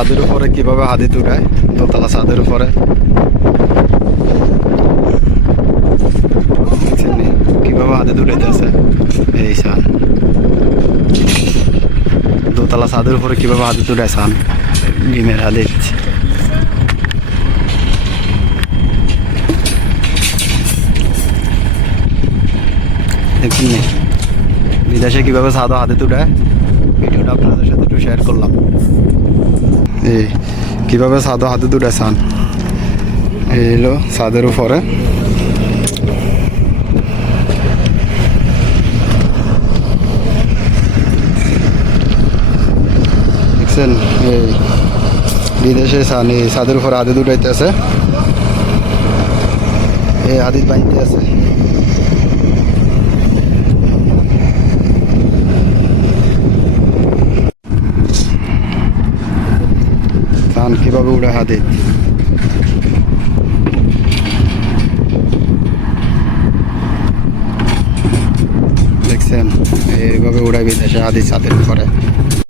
ছাদের উপরে কিভাবে হাদিদ উড়ায়, দোতলা ছাদের উপরে কিভাবে হাদিদ উঠাইতেছে। এই সান দোতলা ছাদের উপরে কিভাবে হাদিদ উঠায় সান, ডিমের হাদিদ। দেখুন নি বিদেশে কিভাবে ছাদও হাদিদ উঠায়, ভিডিওটা আপনাদের সাথে একটু শেয়ার করলাম। এই কিভাবে ছাদও হাদিদ উঠায় সান, এই হলো ছাদের উপরে। দেখছেন এই বিদেশে সান এই ছাদের উপরে হাদিদ উঠাইতেছে, এই হাদিদ বাঁধতে আছে। সান কিভাবে উড়ে হাদিদ, দেখছেন এইভাবে উড়াই বিদেশে হাদিদ ছাদের উপরে।